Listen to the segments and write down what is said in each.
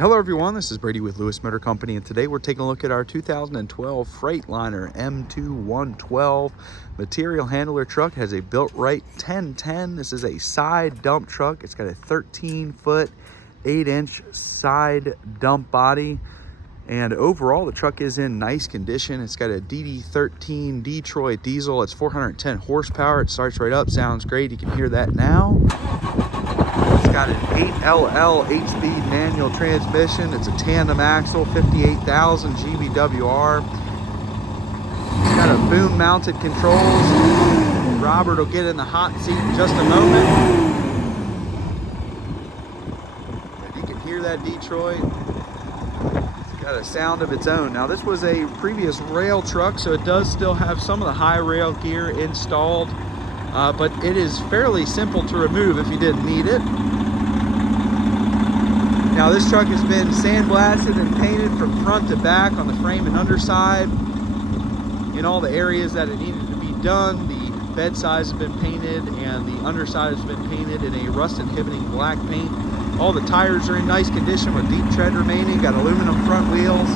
Hello everyone, this is Brady with Lewis Motor Company, and today we're taking a look at our 2012 Freightliner M2 112 material handler truck. It has a Builtrite 1010. This is a side dump truck. It's got a 13-foot, 8-inch side dump body, and overall the truck is in nice condition. It's got a DD13 Detroit diesel. It's 410 horsepower. It starts right up, sounds great. You can hear that now. It's got an 8LL 8-speed manual transmission. It's a tandem axle, 58,000 GBWR. It's got a boom mounted controls. Robert will get in the hot seat in just a moment. But you can hear that Detroit. It's got a sound of its own. Now this was a previous rail truck, so it does still have some of the high rail gear installed, but it is fairly simple to remove if you didn't need it. Now this truck has been sandblasted and painted from front to back on the frame and underside. In all the areas that it needed to be done, the bed sides have been painted and the underside has been painted in a rust inhibiting black paint. All the tires are in nice condition with deep tread remaining, got aluminum front wheels.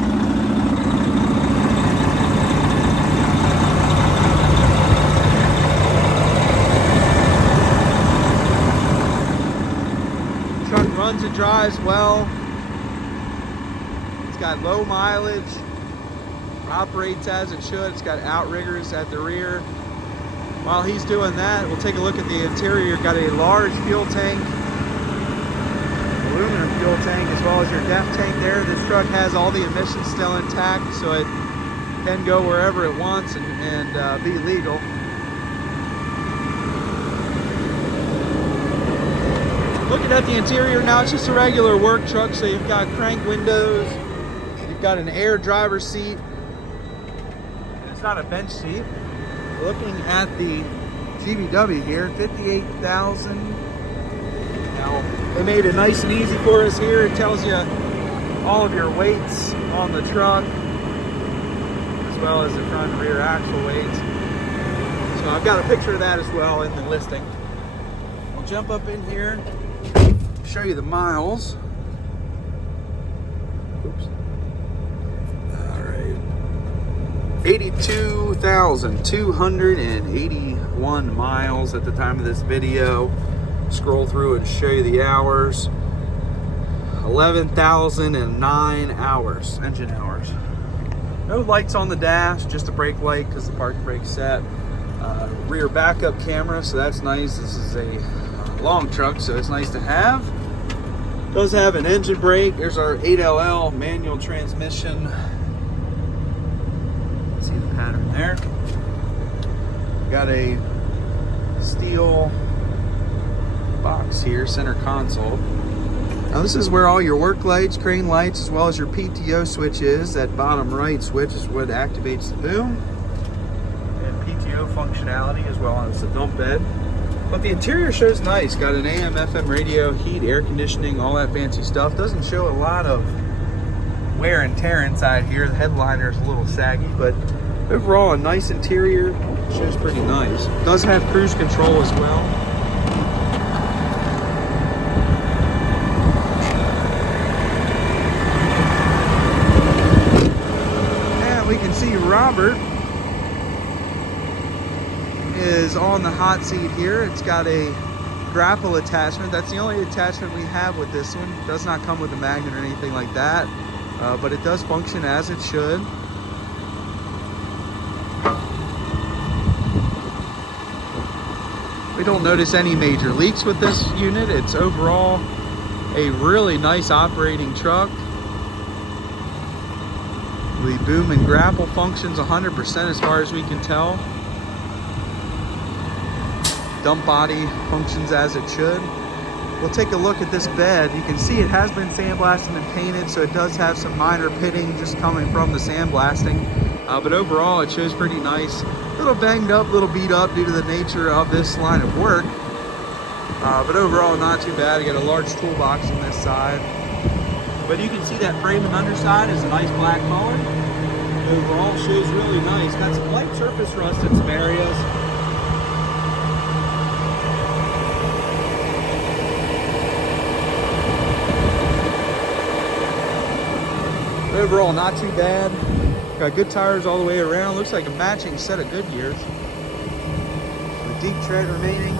Runs and drives well. It's got low mileage, operates as it should. It's got outriggers at the rear. While he's doing that, we'll take a look at the interior. Got a large fuel tank, aluminum fuel tank, as well as your DEF tank there. This truck has all the emissions still intact, so it can go wherever it wants and be legal. Looking at the interior now, it's just a regular work truck, so you've got crank windows, you've got an air driver's seat, and it's not a bench seat. Looking at the GBW here, 58,000. Now, they made it nice and easy for us here. It tells you all of your weights on the truck, as well as the front and rear axle weights. So I've got a picture of that as well in the listing. We'll jump up in here, show you the miles. Oops. All right. 82,281 miles at the time of this video. Scroll through and show you the hours. 11,009 hours, engine hours. No lights on the dash, just a brake light because the park brake's set. Rear backup camera, so that's nice. This is a long truck, so it's nice to have. Does have an engine brake. There's our 8LL manual transmission. See the pattern there. Got a steel box here, center console. Now this is where all your work lights, crane lights, as well as your PTO switch is. That bottom right switch is what activates the boom. And PTO functionality, as well as the dump bed. But the interior shows nice. Got an AM, FM radio, heat, air conditioning, all that fancy stuff. Doesn't show a lot of wear and tear inside here. The headliner is a little saggy, but overall a nice interior. Shows pretty nice. Does have cruise control as well. And we can see Robert is on the hot seat here. It's got a grapple attachment. That's the only attachment we have with this one. It does not come with a magnet or anything like that, but it does function as it should. We don't notice any major leaks with this unit. It's overall a really nice operating truck. The boom and grapple functions 100% as far as we can tell. Dump body functions as it should. We'll take a look at this bed. You can see it has been sandblasted and painted, so it does have some minor pitting just coming from the sandblasting. But overall, it shows pretty nice. A little banged up, a little beat up due to the nature of this line of work. But overall, not too bad. You got a large toolbox on this side. But you can see that frame and underside is a nice black color. Overall, shows really nice. Got some light surface rust in some areas. But overall, not too bad. Got good tires all the way around. Looks like a matching set of Goodyears. With deep tread remaining.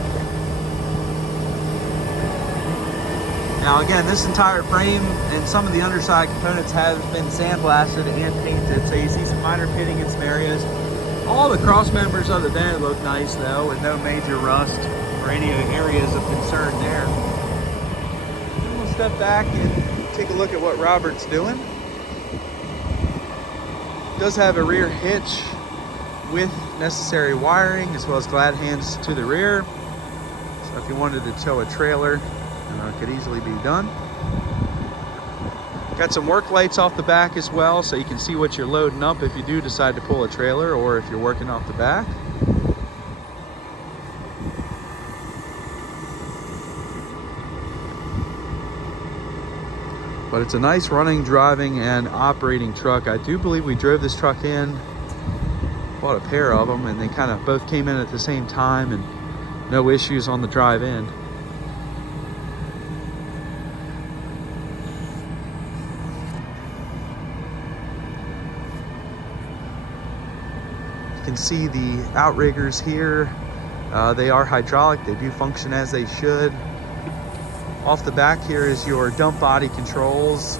Now again, this entire frame and some of the underside components have been sandblasted and painted. So you see some minor pitting in some areas. All the cross members of the bed look nice though, with no major rust or any areas of concern there. And we'll step back and take a look at what Robert's doing. It does have a rear hitch with necessary wiring as well as glad hands to the rear. So if you wanted to tow a trailer, it could easily be done. Got some work lights off the back as well, so you can see what you're loading up if you do decide to pull a trailer or if you're working off the back. But it's a nice running, driving, and operating truck. I do believe we drove this truck in, bought a pair of them, and they kind of both came in at the same time and no issues on the drive in. You can see the outriggers here. They are hydraulic. They do function as they should. Off the back here is your dump body controls.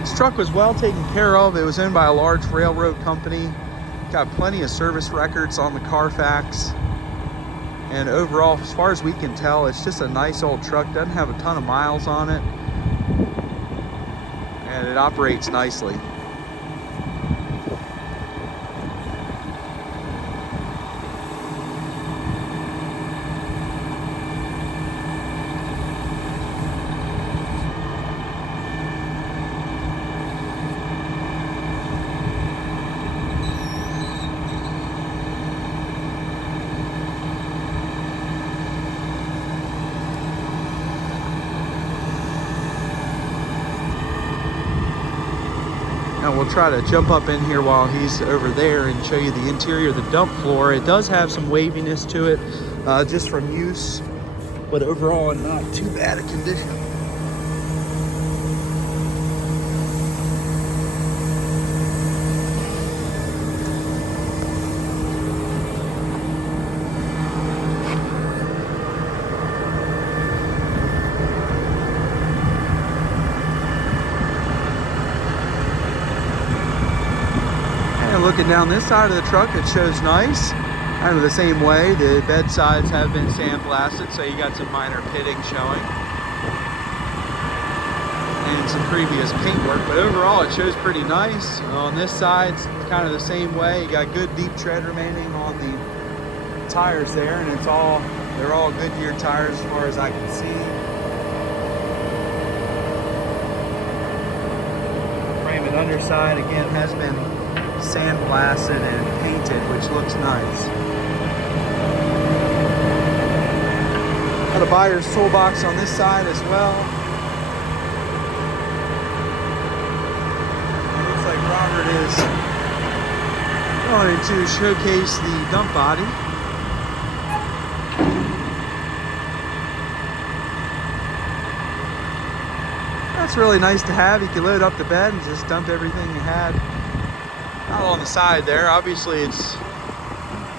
This truck was well taken care of. It was owned by a large railroad company. Got plenty of service records on the Carfax. And overall, as far as we can tell, it's just a nice old truck. Doesn't have a ton of miles on it. And it operates nicely. Now we'll try to jump up in here while he's over there and show you the interior of the dump floor. It does have some waviness to it just from use, but overall not too bad a condition. Looking down this side of the truck, it shows nice. Kind of the same way. The bed sides have been sandblasted, so you got some minor pitting showing. And some previous paintwork, but overall it shows pretty nice. On this side, it's kind of the same way. You got good deep tread remaining on the tires there, and they're all Goodyear tires as far as I can see. Frame and underside again has been sandblasted and painted, which looks nice. Got a buyer's toolbox on this side as well. It looks like Robert is going to showcase the dump body. That's really nice to have. You can load up the bed and just dump everything you had. Not on the side there. Obviously its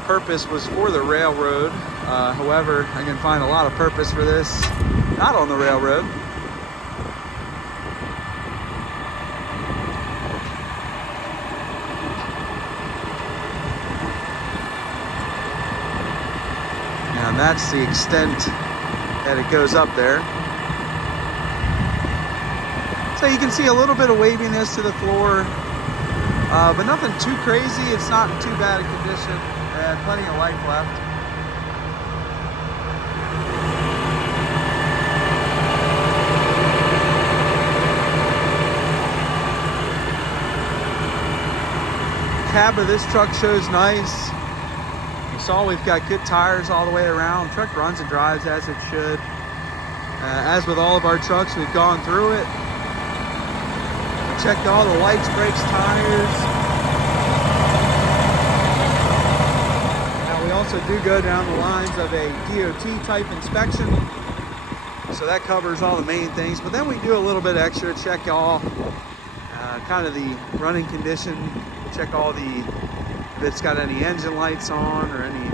purpose was for the railroad. However, I can find a lot of purpose for this not on the railroad. And that's the extent that it goes up there. So you can see a little bit of waviness to the floor. But nothing too crazy. It's not in too bad a condition. And plenty of life left. Cab of this truck shows nice. You saw we've got good tires all the way around. The truck runs and drives as it should. As with all of our trucks, we've gone through it. checked all the lights, brakes, tires. Now we also do go down the lines of a DOT type inspection. So that covers all the main things. But then we do a little bit extra, check all kind of the running condition, check all the, if it's got any engine lights on or any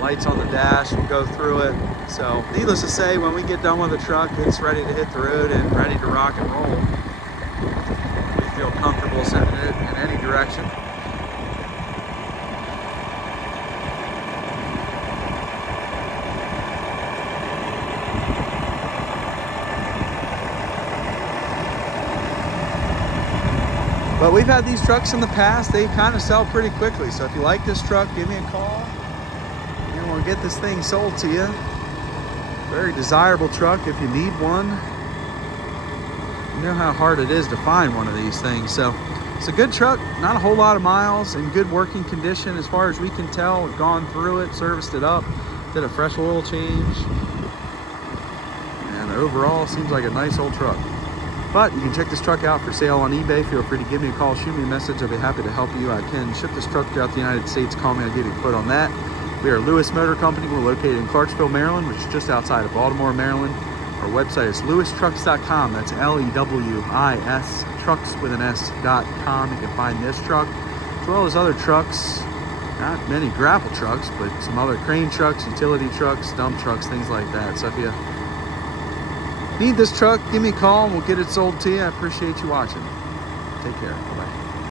lights on the dash, we'll go through it. So needless to say, when we get done with the truck, it's ready to hit the road and ready to rock and roll. We feel comfortable sending it in any direction. But we've had these trucks in the past, they kind of sell pretty quickly. So if you like this truck, give me a call and we'll get this thing sold to you. Very desirable truck if you need one. You know how hard it is to find one of these things. So it's a good truck, not a whole lot of miles, in good working condition as far as we can tell. We've gone through it, serviced it up, did a fresh oil change. And overall, seems like a nice old truck. But you can check this truck out for sale on eBay. Feel free to give me a call, shoot me a message. I'll be happy to help you. I can ship this truck throughout the United States. Call me, I'll give you a quote on that. We are Lewis Motor Company. We're located in Clarksville, Maryland, which is just outside of Baltimore, Maryland. Our website is lewistrucks.com. That's L-E-W-I-S, trucks with an S.com. You can find this truck, as well as other trucks. Not many grapple trucks, but some other crane trucks, utility trucks, dump trucks, things like that. So if you need this truck, give me a call and we'll get it sold to you. I appreciate you watching. Take care.